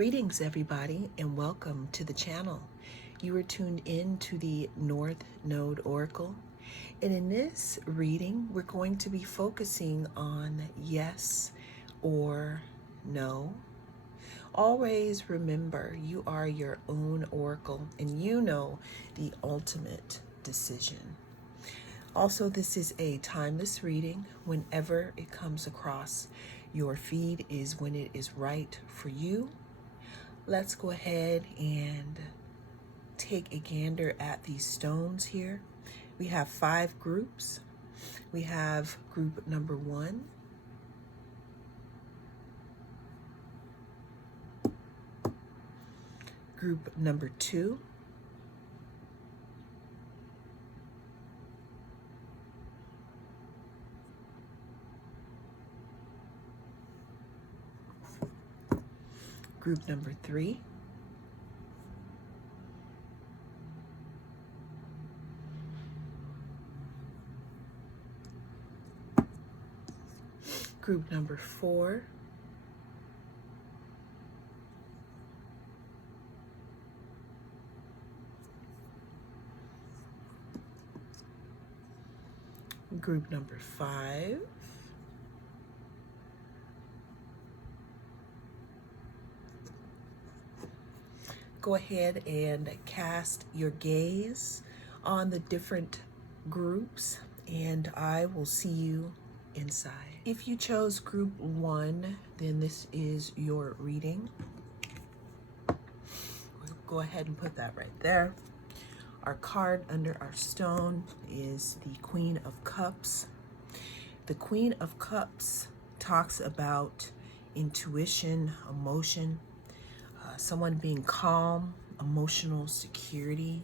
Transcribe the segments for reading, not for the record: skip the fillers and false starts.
Greetings, everybody, and welcome to the channel. You are tuned in to the North Node Oracle, and in this reading, we're going to be focusing on yes or no. Always remember, you are your own oracle, and you know the ultimate decision. Also, this is a timeless reading. Whenever it comes across your feed is when it is right for you. Let's go ahead and take a gander at these stones here. We have 5 groups. We have group number 1, group number 2, group number 3, group number 4, group number 5, go ahead and cast your gaze on the different groups, and I will see you inside. If you chose group 1, then this is your reading. We'll go ahead and put that right there. Our card under our stone is the Queen of Cups. The Queen of Cups talks about intuition, emotion, someone being calm, emotional security,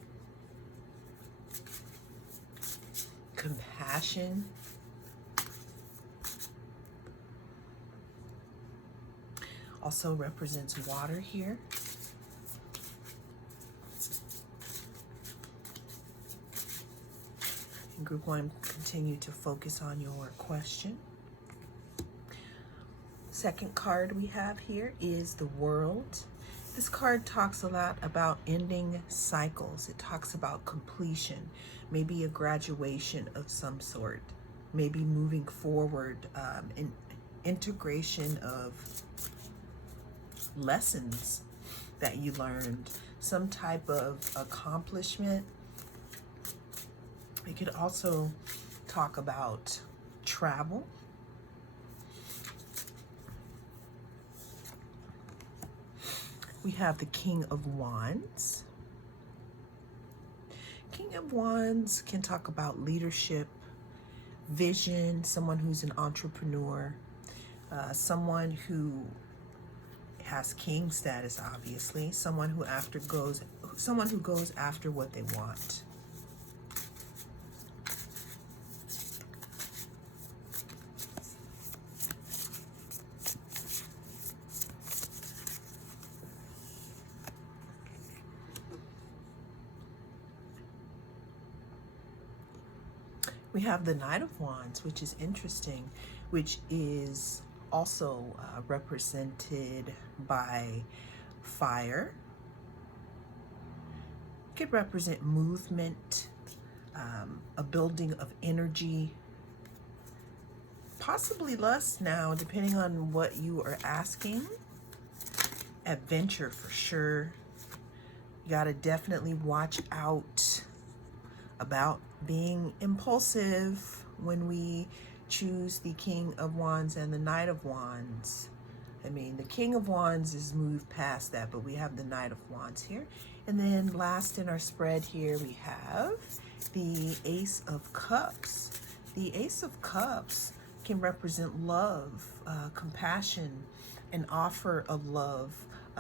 compassion. Also represents water here. In group 1, continue to focus on your question. Second card we have here is the World. This card talks a lot about ending cycles. It talks about completion, maybe a graduation of some sort, maybe moving forward, in integration of lessons that you learned, some type of accomplishment. It could also talk about travel. We have the King of Wands. King of Wands can talk about leadership, vision, someone who's an entrepreneur, someone who has king status, obviously, someone who goes after what they want. We have the Knight of Wands, which is interesting, which is also represented by fire. It could represent movement, a building of energy, possibly lust now, depending on what you are asking. Adventure for sure. You gotta definitely watch out about being impulsive when we choose the King of Wands and the Knight of Wands. I mean, the King of Wands is moved past that, but we have the Knight of Wands here. And then last in our spread here, we have the Ace of Cups. The Ace of Cups can represent love, compassion, an offer of love,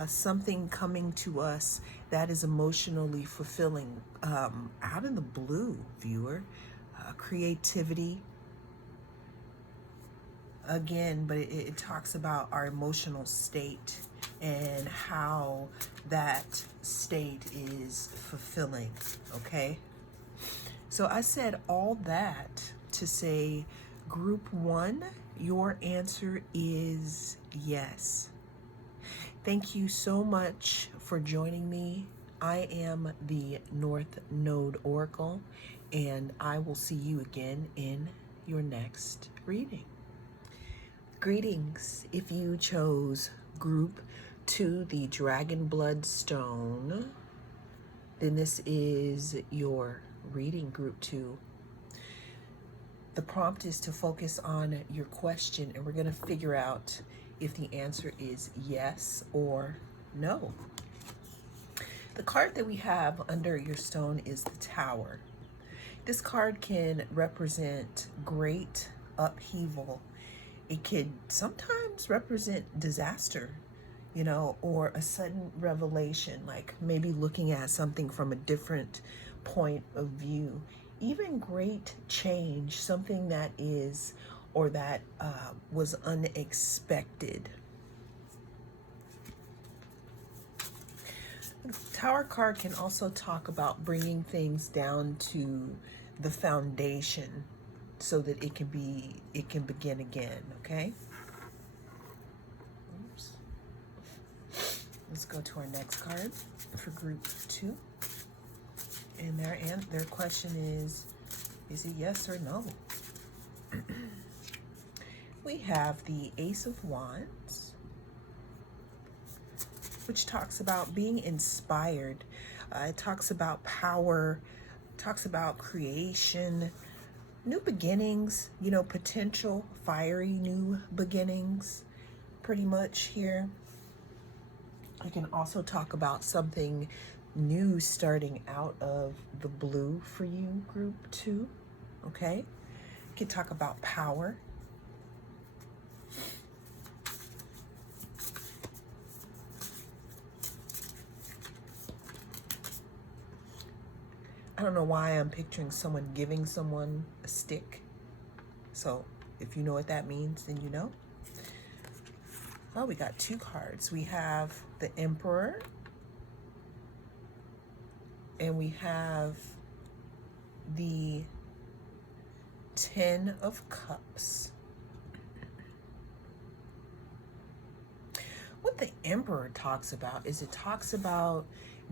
something coming to us that is emotionally fulfilling, out of the blue, viewer. Creativity, again, but it talks about our emotional state and how that state is fulfilling, okay? So I said all that to say, group 1, your answer is yes. Thank you so much for joining me. I am the North Node Oracle, and I will see you again in your next reading. Greetings. If you chose group 2, the Dragon Blood Stone, then this is your reading, group 2. The prompt is to focus on your question, and we're going to figure out if the answer is yes or no. The card that we have under your stone is the Tower. This card can represent great upheaval. It could sometimes represent disaster, or a sudden revelation, like maybe looking at something from a different point of view. Even great change, something that is or that was unexpected. The Tower card can also talk about bringing things down to the foundation so that it can begin again, okay? Oops. Let's go to our next card for group 2. And their question is it yes or no? We have the Ace of Wands, which talks about being inspired. It talks about power, talks about creation, new beginnings, potential fiery new beginnings, pretty much here. You can also talk about something new starting out of the blue for you, group 2, okay? You can talk about power. I don't know why I'm picturing someone giving someone a stick. So if you know what that means, then you know. Oh, we got 2 cards. We have the Emperor, and we have the 10 of Cups. What the Emperor talks about is it talks about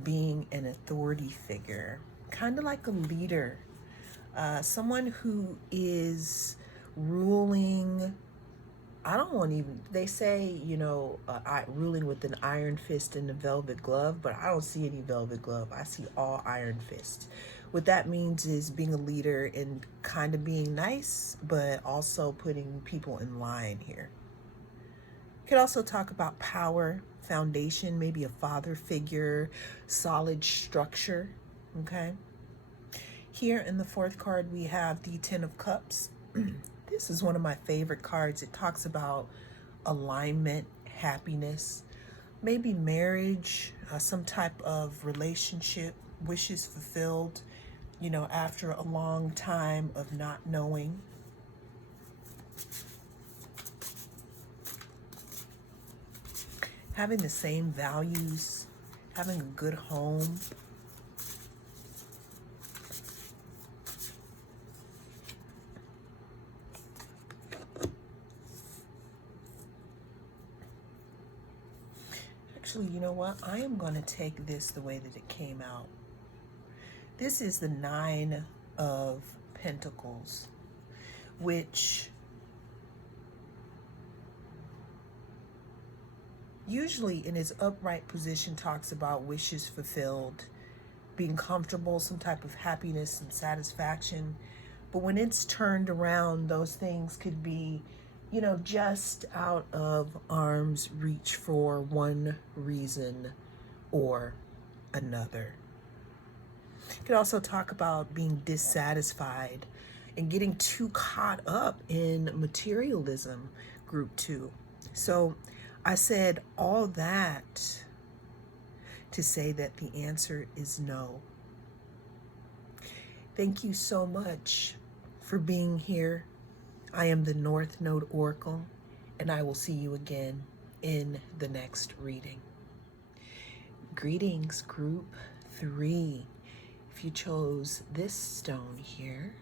being an authority figure, kind of like a leader, someone who is ruling. I don't want even, they say, ruling with an iron fist and a velvet glove, but I don't see any velvet glove. I see all iron fist. What that means is being a leader and kind of being nice, but also putting people in line here. You could also talk about power, foundation, maybe a father figure, solid structure, okay? Here in the 4th card, we have the 10 of Cups. This is one of my favorite cards. It talks about alignment, happiness, maybe marriage, some type of relationship, wishes fulfilled, after a long time of not knowing. Having the same values, having a good home. Actually, you know what? I am going to take this the way that it came out. This is the 9 of Pentacles, which usually in its upright position talks about wishes fulfilled, being comfortable, some type of happiness and satisfaction. But when it's turned around, those things could be, just out of arm's reach for one reason or another. You could also talk about being dissatisfied and getting too caught up in materialism, group 2. So I said all that to say that the answer is no. Thank you so much for being here. I am the North Node Oracle, and I will see you again in the next reading. Greetings, group 3. If you chose this stone here,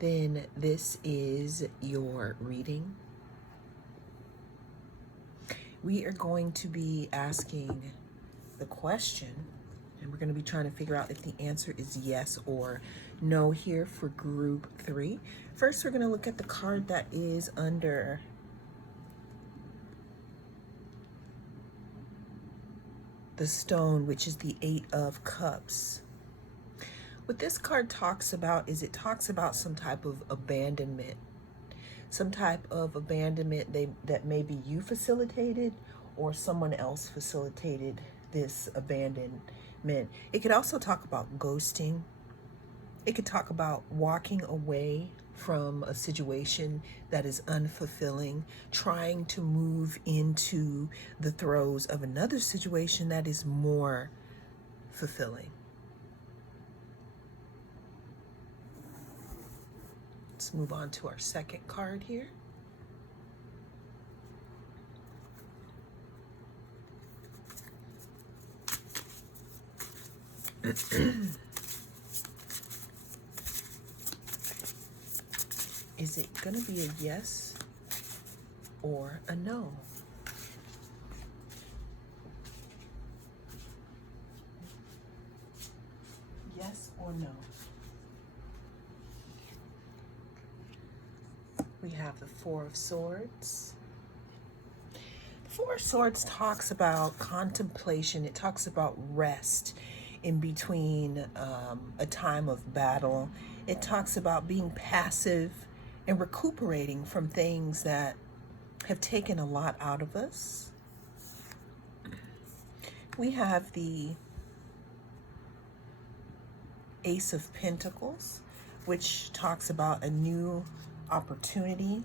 then this is your reading. we are going to be asking the question, and we're going to be trying to figure out if the answer is yes or no here for group 3. First, we're going to look at the card that is under the stone, which is the 8 of Cups. What this card talks about is it talks about some type of abandonment. Some type of abandonment that maybe you facilitated or someone else facilitated this abandonment. It could also talk about ghosting. It could talk about walking away from a situation that is unfulfilling, trying to move into the throes of another situation that is more fulfilling. Let's move on to our second card here. Is it going to be a yes or a no? Yes or no? We have the 4 of Swords. The 4 of Swords talks about contemplation. It talks about rest in between a time of battle. It talks about being passive and recuperating from things that have taken a lot out of us. We have the Ace of Pentacles, which talks about a new opportunity,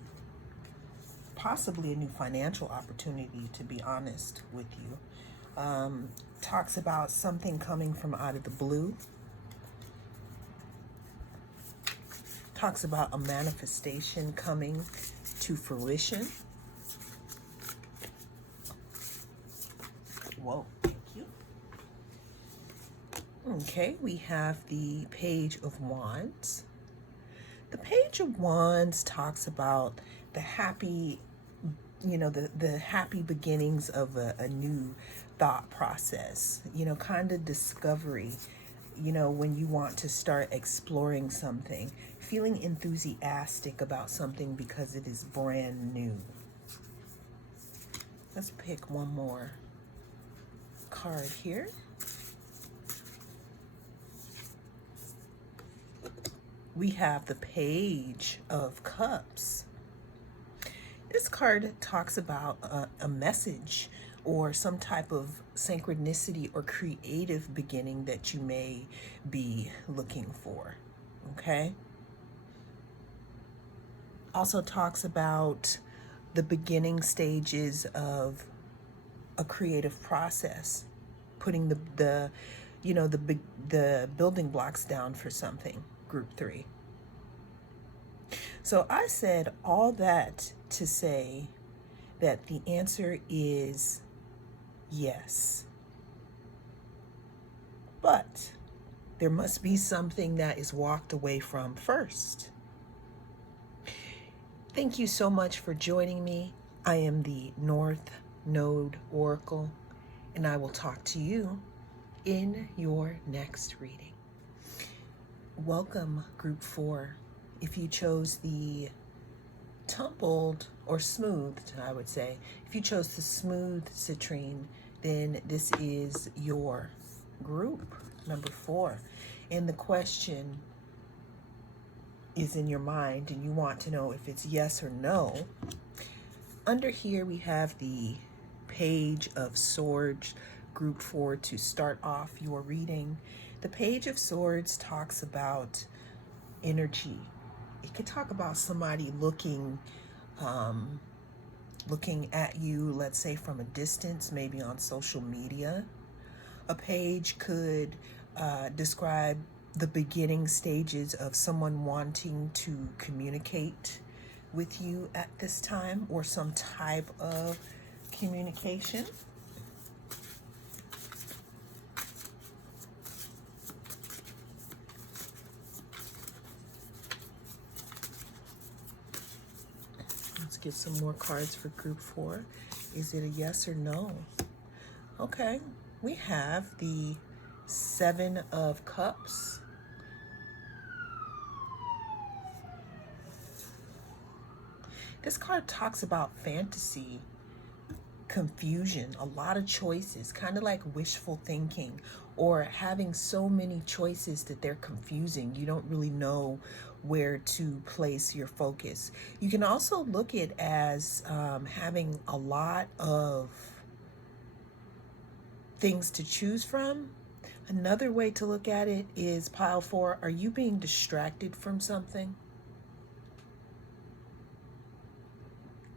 possibly a new financial opportunity, to be honest with you. Talks about something coming from out of the blue. Talks about a manifestation coming to fruition. Whoa, thank you. Okay, we have the Page of Wands. The Page of Wands talks about the happy, the happy beginnings of a new thought process, kind of discovery, when you want to start exploring something, feeling enthusiastic about something because it is brand new. Let's pick one more card here. We have the Page of Cups. This card talks about a message or some type of synchronicity or creative beginning that you may be looking for, okay? Also talks about the beginning stages of a creative process, putting the building blocks down for something, group 3. So I said all that to say that the answer is yes. But there must be something that is walked away from first. Thank you so much for joining me. I am the North Node Oracle, and I will talk to you in your next reading. Welcome, Group 4. If you chose the tumbled or smoothed, I would say, if you chose the smooth citrine, then this is your group, number 4. And the question is in your mind and you want to know if it's yes or no. Under here we have the Page of Swords, group 4, to start off your reading. The Page of Swords talks about energy. It could talk about somebody looking at you, let's say from a distance, maybe on social media. A page could describe the beginning stages of someone wanting to communicate with you at this time, or some type of communication. Let's get some more cards for group 4. Is it a yes or no? Okay, we have the Seven of Cups. This card talks about fantasy, confusion, a lot of choices, kind of like wishful thinking, or having so many choices that they're confusing. You don't really know where to place your focus. You can also look at it as having a lot of things to choose from. Another way to look at it is pile 4. Are you being distracted from something?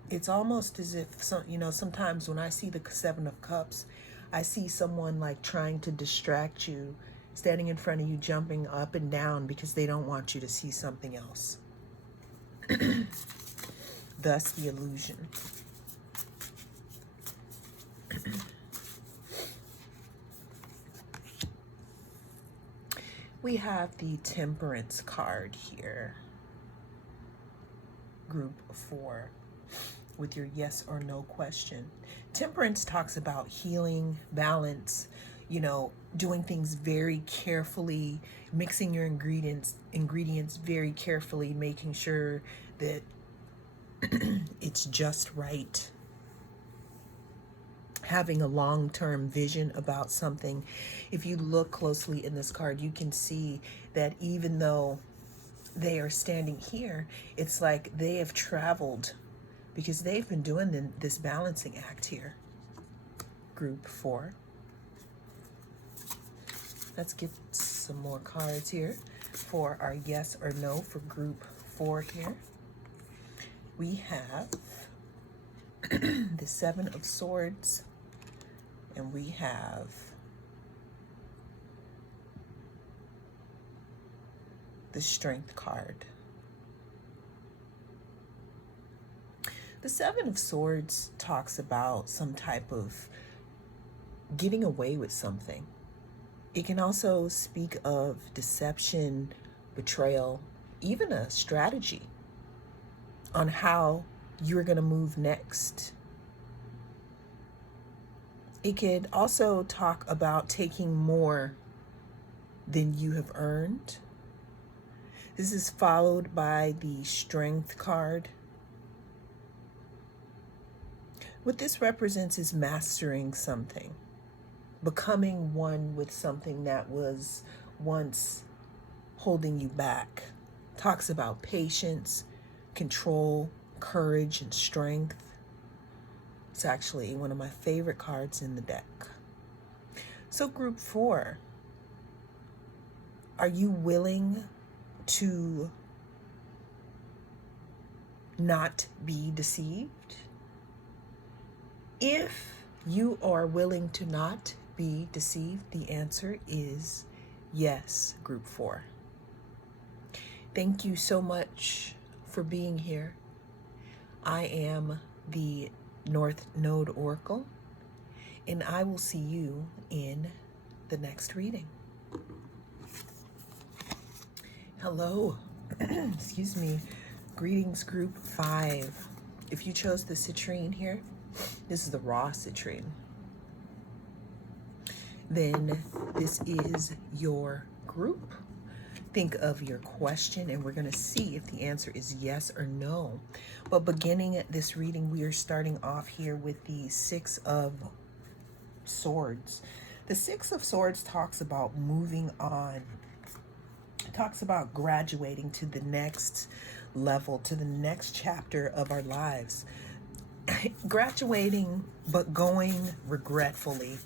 It's almost as if sometimes when I see the Seven of Cups, I see someone like trying to distract you, standing in front of you, jumping up and down because they don't want you to see something else. Thus the illusion. We have the Temperance card here. Group 4. With your yes or no question. Temperance talks about healing, balance, doing things very carefully, mixing your ingredients very carefully, making sure that it's just right. Having a long-term vision about something. If you look closely in this card, you can see that even though they are standing here, it's like they have traveled because they've been doing this balancing act here. Group 4. Let's get some more cards here for our yes or no for group 4 here. We have the Seven of Swords, and we have the Strength card. The Seven of Swords talks about some type of getting away with something. It can also speak of deception, betrayal, even a strategy on how you're going to move next. It could also talk about taking more than you have earned. This is followed by the Strength card. What this represents is mastering something, becoming one with something that was once holding you back. Talks about patience, control, courage, and strength. It's actually one of my favorite cards in the deck. So group 4, are you willing to not be deceived? If you are willing to not be deceived, the answer is yes, group 4. Thank you so much for being here. I am the North Node Oracle, and I will see you in the next reading. Hello, excuse me, greetings group 5. If you chose the citrine here, this is the raw citrine, then this is your group. Think of your question, and we're going to see if the answer is yes or no. But beginning this reading, we are starting off here with the Six of Swords. The Six of Swords talks about moving on. It talks about graduating to the next level, to the next chapter of our lives. Graduating, but going regretfully.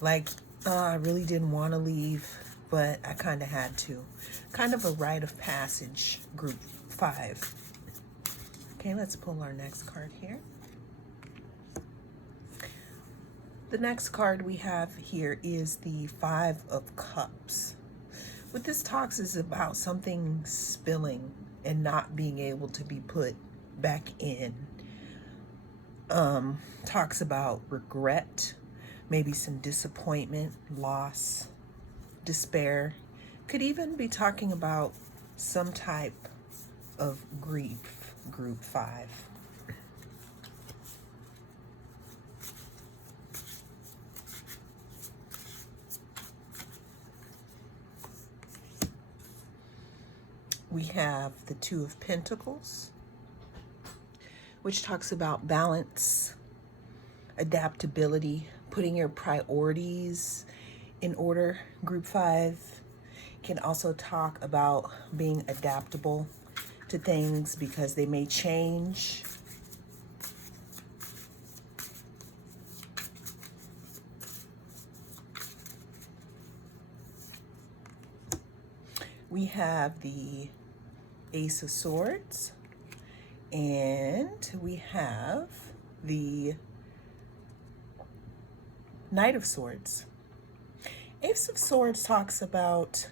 Like, I really didn't want to leave, but I kind of had to. Kind of a rite of passage, group 5. Okay, let's pull our next card here. The next card we have here is the Five of Cups. What this talks is about something spilling and not being able to be put back in. Talks about regret, maybe some disappointment, loss, despair. Could even be talking about some type of grief, group 5. We have the Two of Pentacles, which talks about balance, adaptability, putting your priorities in order. Group 5 can also talk about being adaptable to things because they may change. We have the Ace of Swords, and we have the Knight of Swords. Ace of Swords talks about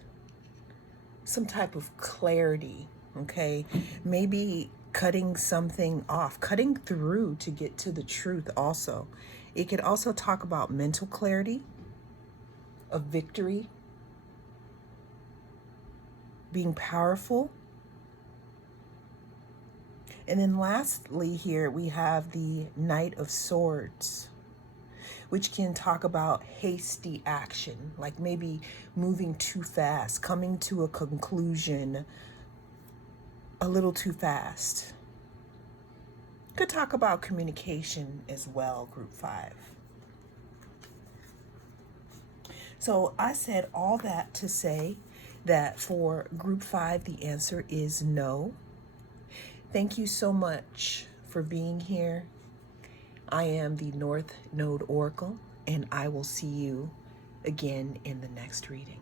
some type of clarity, okay? Maybe cutting something off, cutting through to get to the truth also. It could also talk about mental clarity, of victory, being powerful. And then lastly here we have the Knight of Swords, which can talk about hasty action, like maybe moving too fast, coming to a conclusion a little too fast. Could talk about communication as well, Group 5. So I said all that to say that for Group 5, the answer is no. Thank you so much for being here. I am the North Node Oracle, and I will see you again in the next reading.